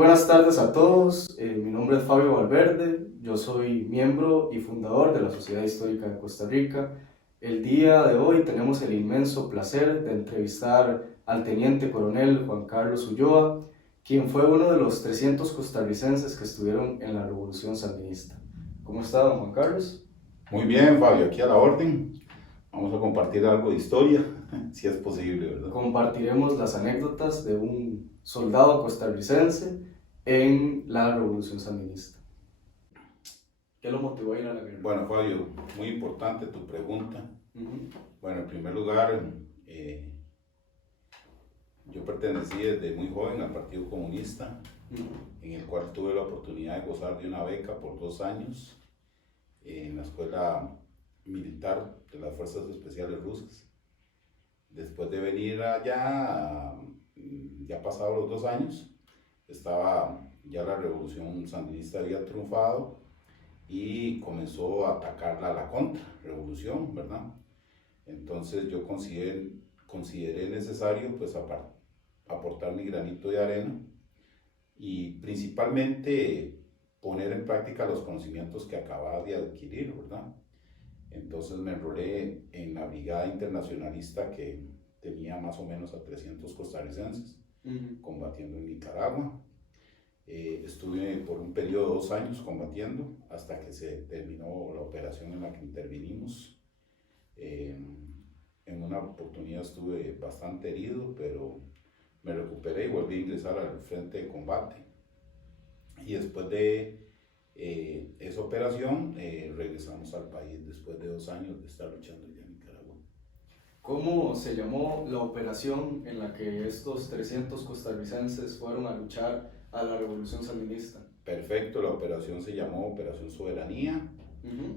buenas tardes a todos. Mi nombre es Fabio Valverde. Yo soy miembro y fundador de la Sociedad Histórica de Costa Rica. El día de hoy tenemos el inmenso placer de entrevistar al teniente coronel Juan Carlos Ulloa, quien fue uno de los 300 costarricenses que estuvieron en la Revolución Sandinista. ¿Cómo está, don Juan Carlos? Muy bien, Fabio, aquí a la orden. Vamos a compartir algo de historia, si es posible, ¿verdad? Compartiremos las anécdotas de un soldado costarricense en la Revolución Sandinista. ¿Qué lo motivó a ir a la guerra? Bueno, Fabio, muy importante tu pregunta. Bueno, en primer lugar, yo pertenecí desde muy joven al Partido Comunista, en el cual tuve la oportunidad de gozar de una beca por 2 años en la Escuela Militar de las Fuerzas Especiales Rusas. Después de venir allá, ya pasados los 2 años, ya la Revolución Sandinista había triunfado y comenzó a atacarla a la contrarrevolución, ¿verdad? Entonces yo consideré necesario pues aportar mi granito de arena y principalmente poner en práctica los conocimientos que acababa de adquirir, ¿verdad? Entonces me enrolé en la brigada internacionalista que tenía más o menos a 300 costarricenses combatiendo en Nicaragua. Estuve por un periodo de 2 años combatiendo hasta que se terminó la operación en la que intervinimos. En una oportunidad estuve bastante herido, pero me recuperé y volví a ingresar al frente de combate. Y después de esa operación regresamos al país después de 2 años de estar luchando allá en Nicaragua. ¿Cómo se llamó la operación en la que estos 300 costarricenses fueron a luchar a la Revolución Sandinista? Perfecto, la operación se llamó Operación Soberanía.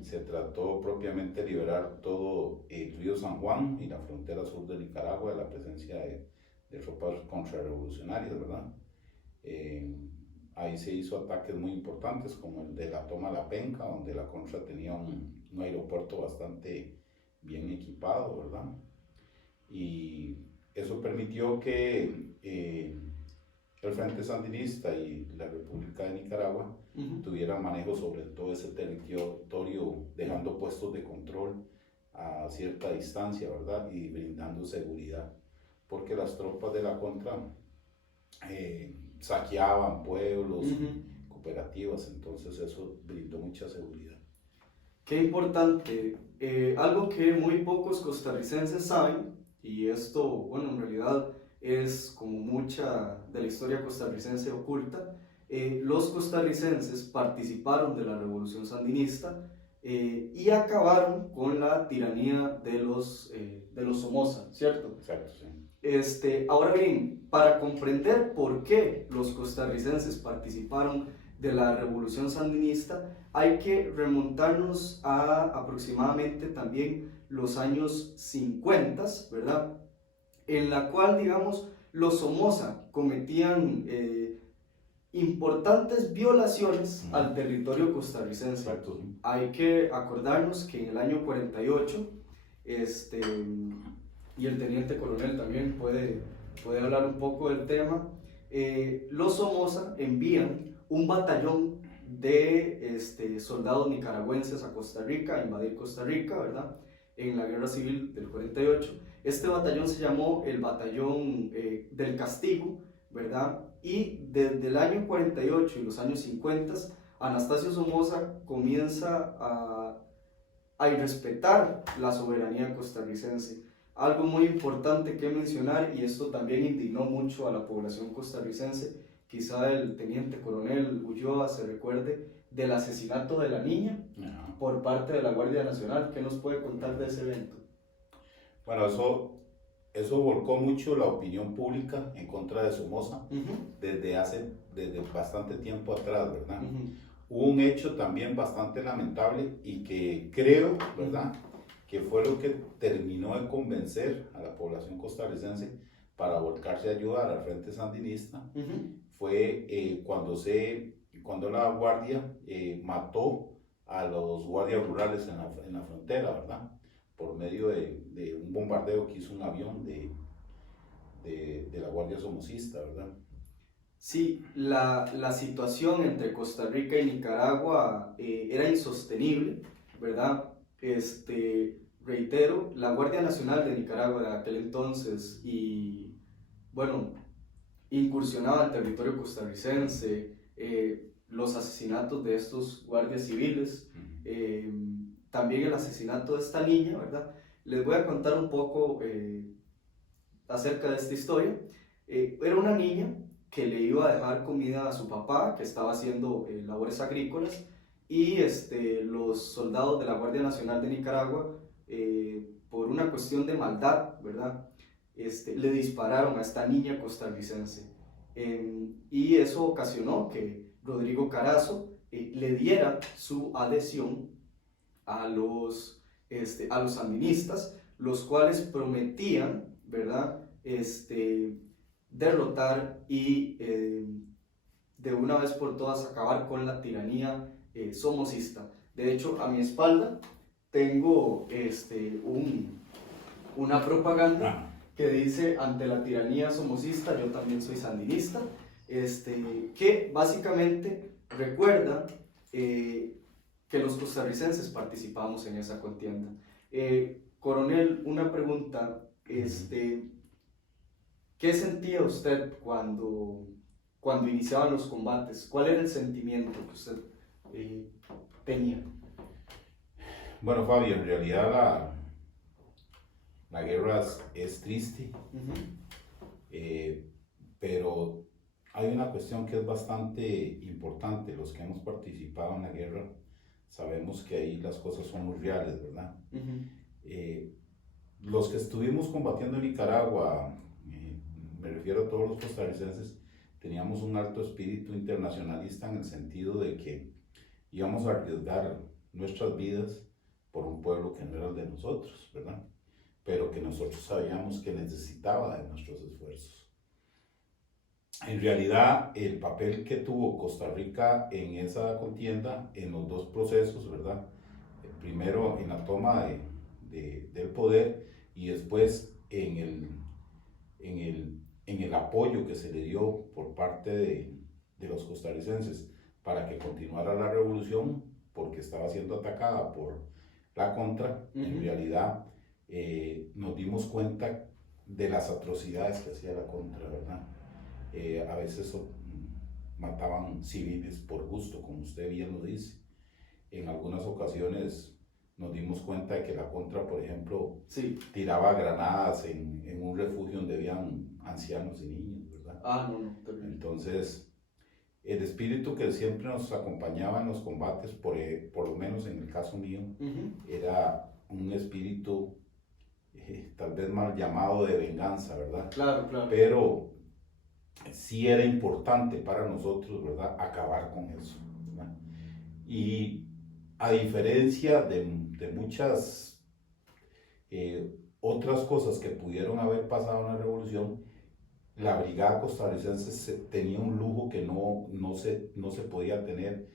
Se trató propiamente de liberar todo el río San Juan y la frontera sur de Nicaragua de la presencia de tropas contrarrevolucionarias, ¿verdad? Ahí se hizo ataques muy importantes como el de la toma de La Penca, donde la Contra tenía un aeropuerto bastante bien equipado, ¿verdad? Y eso permitió que el Frente Sandinista y la República de Nicaragua tuvieran manejo sobre todo ese territorio, dejando puestos de control a cierta distancia, ¿verdad? Y brindando seguridad, porque las tropas de la Contra saqueaban pueblos, cooperativas, entonces eso brindó mucha seguridad. Qué importante. Algo que muy pocos costarricenses saben, y esto, bueno, en realidad es como mucha de la historia costarricense oculta, los costarricenses participaron de la Revolución Sandinista y acabaron con la tiranía de los Somoza, ¿cierto? Exacto, sí. Ahora bien, para comprender por qué los costarricenses participaron de la Revolución Sandinista, hay que remontarnos a aproximadamente también los años 50, ¿verdad? En la cual, digamos, los Somoza cometían importantes violaciones al territorio costarricense. Exacto, sí. Hay que acordarnos que en el año 48, y el teniente coronel también puede hablar un poco del tema, los Somoza envían un batallón de soldados nicaragüenses a Costa Rica, a invadir Costa Rica, ¿verdad? En la guerra civil del 48. Este batallón se llamó el Batallón del Castigo, ¿verdad? Y desde el año 48 y los años 50, Anastasio Somoza comienza a irrespetar la soberanía costarricense. Algo muy importante que mencionar, y esto también indignó mucho a la población costarricense, quizá el teniente coronel Ulloa se recuerde del asesinato de la niña por parte de la Guardia Nacional. ¿Qué nos puede contar de ese evento? Bueno, eso volcó mucho la opinión pública en contra de Somoza desde bastante tiempo atrás, ¿verdad? Hubo un hecho también bastante lamentable y que creo, ¿verdad?, que fue lo que terminó de convencer a la población costarricense para volcarse a ayudar al Frente Sandinista. Fue cuando la Guardia mató a los guardias rurales en la frontera, ¿verdad?, por medio de un bombardeo que hizo un avión de la Guardia Somocista, ¿verdad? Sí, la situación entre Costa Rica y Nicaragua era insostenible, ¿verdad? Reitero, la Guardia Nacional de Nicaragua de aquel entonces y, bueno, incursionaba al territorio costarricense, los asesinatos de estos guardias civiles, también el asesinato de esta niña, ¿verdad? Les voy a contar un poco acerca de esta historia. Era una niña que le iba a dejar comida a su papá, que estaba haciendo labores agrícolas, y los soldados de la Guardia Nacional de Nicaragua, por una cuestión de maldad, ¿verdad? Le dispararon a esta niña costarricense. Y eso ocasionó que Rodrigo Carazo le diera su adhesión a los sandinistas, los cuales prometían, ¿verdad? Derrotar y de una vez por todas acabar con la tiranía somocista. De hecho, a mi espalda tengo una propaganda que dice: ante la tiranía somocista yo también soy sandinista, que básicamente recuerda que los costarricenses participamos en esa contienda. Coronel, una pregunta, ¿qué sentía usted cuando iniciaban los combates? ¿Cuál era el sentimiento que usted tenía? Bueno, Fabio, en realidad la guerra es triste, pero hay una cuestión que es bastante importante. Los que hemos participado en la guerra sabemos que ahí las cosas son muy reales, ¿verdad? Los que estuvimos combatiendo en Nicaragua, me refiero a todos los costarricenses, teníamos un alto espíritu internacionalista en el sentido de que íbamos a arriesgar nuestras vidas por un pueblo que no era el de nosotros, ¿verdad? Pero que nosotros sabíamos que necesitaba de nuestros esfuerzos. En realidad, el papel que tuvo Costa Rica en esa contienda, en los dos procesos, ¿verdad? Primero en la toma del poder y después en el apoyo que se le dio por parte de los costarricenses para que continuara la revolución, porque estaba siendo atacada por la contra. En realidad nos dimos cuenta de las atrocidades que hacía la contra, ¿verdad? A veces mataban civiles por gusto, como usted bien lo dice. En algunas ocasiones nos dimos cuenta de que la contra, por ejemplo, sí, tiraba granadas en un refugio donde habían ancianos y niños, ¿verdad? No. Entonces, el espíritu que siempre nos acompañaba en los combates, por lo menos en el caso mío, era un espíritu tal vez mal llamado de venganza, ¿verdad? Claro. Pero sí era importante para nosotros, ¿verdad?, acabar con eso, ¿verdad? Y a diferencia de muchas otras cosas que pudieron haber pasado en la revolución, la brigada costarricense tenía un lujo que no se podía tener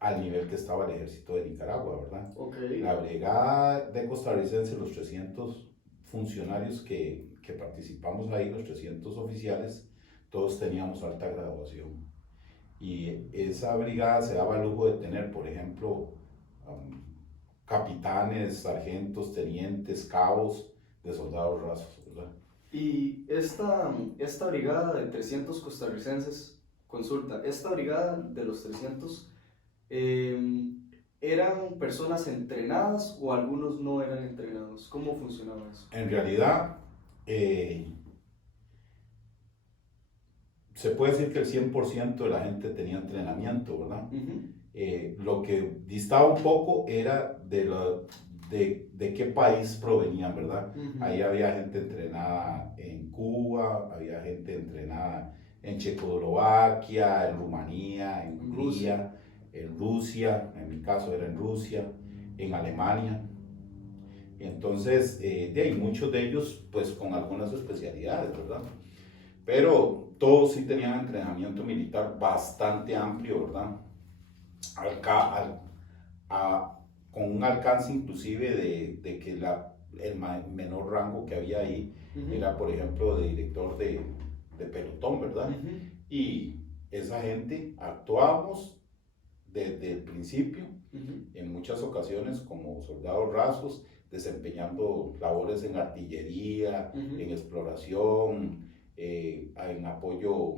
al nivel que estaba el ejército de Nicaragua, ¿verdad? Okay. La brigada de costarricense, los 300 funcionarios que participamos ahí, los 300 oficiales, todos teníamos alta graduación. Y esa brigada se daba el lujo de tener, por ejemplo, capitanes, sargentos, tenientes, cabos de soldados rasos, ¿verdad? Y esta brigada de 300 costarricenses, consulta, esta brigada de los 300, ¿eran personas entrenadas o algunos no eran entrenados? ¿Cómo funcionaba eso? En realidad, se puede decir que el 100% de la gente tenía entrenamiento, ¿verdad? Lo que distaba un poco era de qué país provenían, ¿verdad? Ahí había gente entrenada en Cuba, había gente entrenada en Checoslovaquia, en Rumanía, en Hungría, en Rusia, en mi caso era en Rusia, en Alemania. Entonces, muchos de ellos pues con algunas especialidades, ¿verdad? Pero todos sí tenían entrenamiento militar bastante amplio, ¿verdad? Con un alcance inclusive de que el menor rango que había ahí era, por ejemplo, de director de pelotón, ¿verdad? Y esa gente actuábamos desde el principio, en muchas ocasiones como soldados rasos, desempeñando labores en artillería, en exploración, en apoyo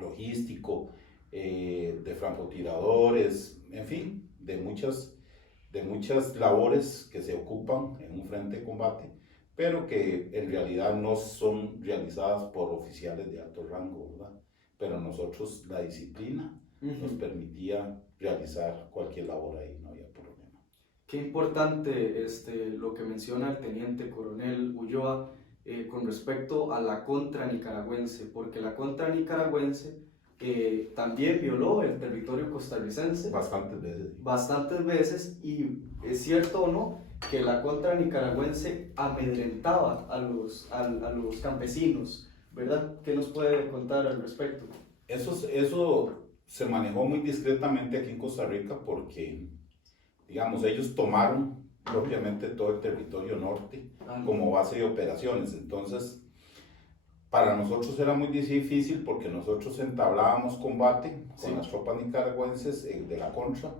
logístico, de francotiradores, en fin, de muchas labores que se ocupan en un frente de combate, pero que en realidad no son realizadas por oficiales de alto rango, ¿verdad? Pero nosotros, la disciplina nos permitía realizar cualquier labor ahí, no había problema. Qué importante lo que menciona el teniente coronel Ulloa con respecto a la contra nicaragüense, porque la contra nicaragüense también violó el territorio costarricense bastantes veces, y es cierto o no que la contra nicaragüense amedrentaba a los campesinos, ¿verdad? ¿Qué nos puede contar al respecto? Eso se manejó muy discretamente aquí en Costa Rica porque, digamos, ellos tomaron propiamente todo el territorio norte como base de operaciones. Entonces, para nosotros era muy difícil porque nosotros entablábamos combate con las tropas nicaragüenses de la contra,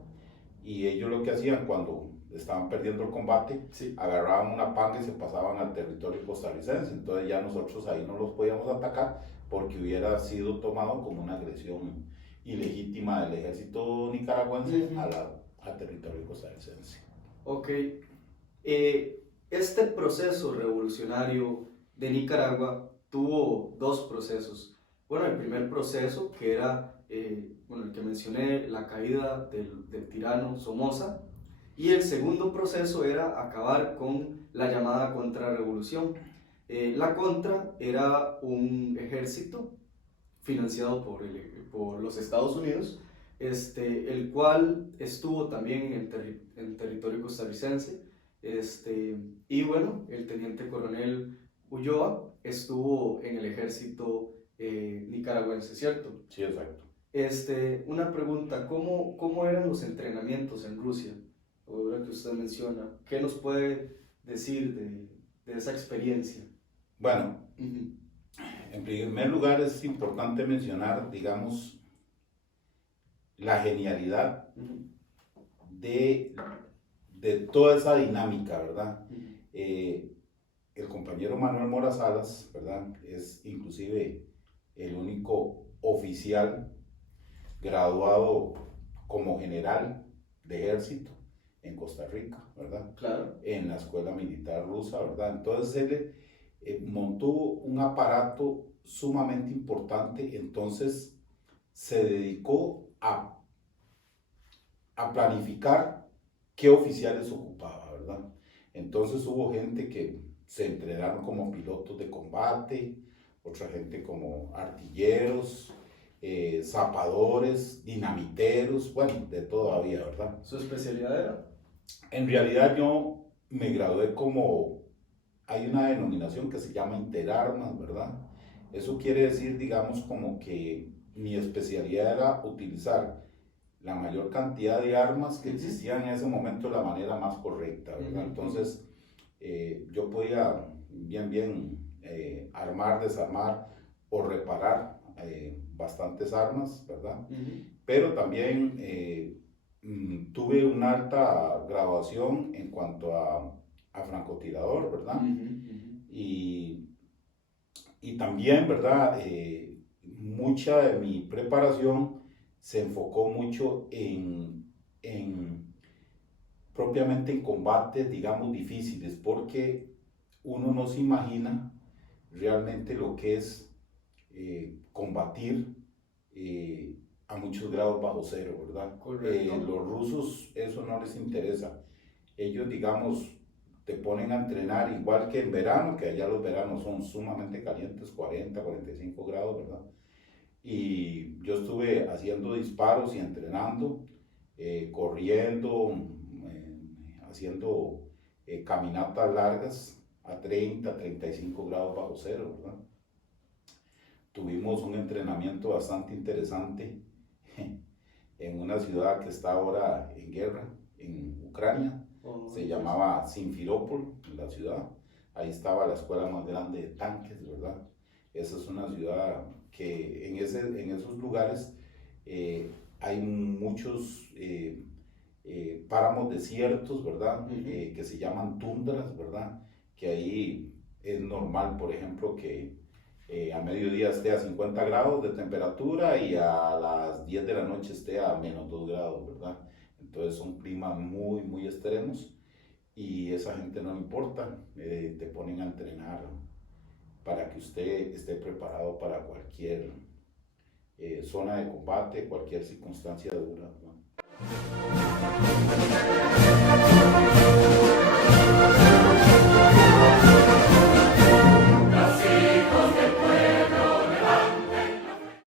y ellos lo que hacían cuando estaban perdiendo el combate, agarraban una panga y se pasaban al territorio costarricense. Entonces ya nosotros ahí no los podíamos atacar porque hubiera sido tomado como una agresión ilegítima del ejército nicaragüense al territorio costarricense. Ok. Este proceso revolucionario de Nicaragua tuvo dos procesos. Bueno, el primer proceso, que era el que mencioné, la caída del tirano Somoza, y el segundo proceso era acabar con la llamada contrarrevolución. La contra era un ejército financiado por los Estados Unidos, el cual estuvo también en territorio costarricense, y bueno, el teniente coronel Ulloa estuvo en el ejército nicaragüense, ¿cierto? Sí, exacto. Una pregunta, ¿cómo eran los entrenamientos en Rusia? Ahora que usted menciona, ¿qué nos puede decir de esa experiencia? Bueno, en primer lugar es importante mencionar, digamos, la genialidad de toda esa dinámica, ¿verdad? El compañero Manuel Mora Salas, ¿verdad? Es inclusive el único oficial graduado como general de ejército en Costa Rica, ¿verdad? Claro. En la escuela militar rusa, ¿verdad? Entonces él montó un aparato sumamente importante, entonces se dedicó a planificar qué oficiales ocupaba, ¿verdad? Entonces hubo gente que se entrenaron como pilotos de combate, otra gente como artilleros, zapadores, dinamiteros, bueno, de todo había, ¿verdad? ¿Su especialidad era? En realidad yo me gradué como, hay una denominación que se llama interarmas, ¿verdad? Eso quiere decir, digamos, como que mi especialidad era utilizar la mayor cantidad de armas que existían en ese momento de la manera más correcta, ¿verdad? Entonces, yo podía bien armar, desarmar o reparar bastantes armas, ¿verdad? Pero también tuve una alta graduación en cuanto a francotirador, ¿verdad? Y también, ¿verdad? Mucha de mi preparación se enfocó mucho propiamente en combates, digamos, difíciles, porque uno no se imagina realmente lo que es combatir a muchos grados bajo cero, ¿verdad? Los rusos eso no les interesa. Ellos, digamos, te ponen a entrenar igual que en verano, que allá los veranos son sumamente calientes, 40, 45 grados, ¿verdad? Y yo estuve haciendo disparos y entrenando, corriendo, haciendo caminatas largas a 30, 35 grados bajo cero, ¿verdad? Tuvimos un entrenamiento bastante interesante en una ciudad que está ahora en guerra, en Ucrania. Se llamaba Simferópol, la ciudad. Ahí estaba la escuela más grande de tanques, ¿verdad? Esa es una ciudad que en esos lugares hay muchos páramos desiertos, ¿verdad? Que se llaman tundras, ¿verdad? Que ahí es normal, por ejemplo, que a mediodía esté a 50 grados de temperatura y a las 10 de la noche esté a -2 grados, ¿verdad? Entonces son climas muy, muy extremos y esa gente no le importa, te ponen a entrenar para que usted esté preparado para cualquier zona de combate, cualquier circunstancia dura, ¿no?